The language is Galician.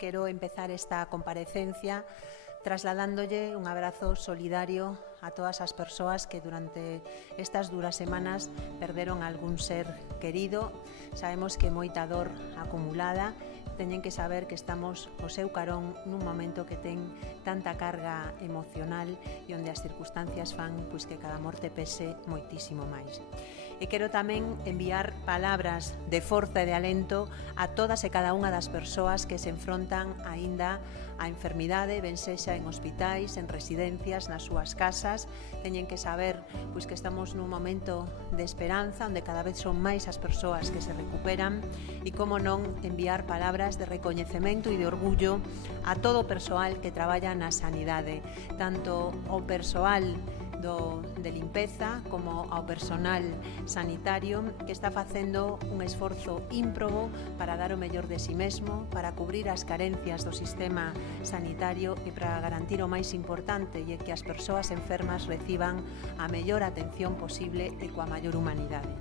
quero empezar esta comparecencia trasladándolle un abrazo solidario a todas as persoas que durante estas duras semanas perderon algún ser querido. Sabemos que moita dor acumulada, teñen que saber que estamos ao seu carón nun momento que ten tanta carga emocional e onde as circunstancias fan que cada morte pese moitísimo máis. E quero tamén enviar palabras de forza e de alento a todas e cada unha das persoas que se enfrontan aínda á enfermidade, ben sexa en hospitais, en residencias, nas súas casas. Teñen que saber que estamos nun momento de esperanza, onde cada vez son máis as persoas que se recuperan, e como non enviar palabras de recoñecemento e de orgullo a todo o persoal que traballa na sanidade, tanto o persoal de limpeza como ao personal sanitario que está facendo un esforzo ímprobo para dar o mellor de si mesmo, para cubrir as carencias do sistema sanitario e para garantir o máis importante, e que as persoas enfermas reciban a mellor atención posible e coa maior humanidade.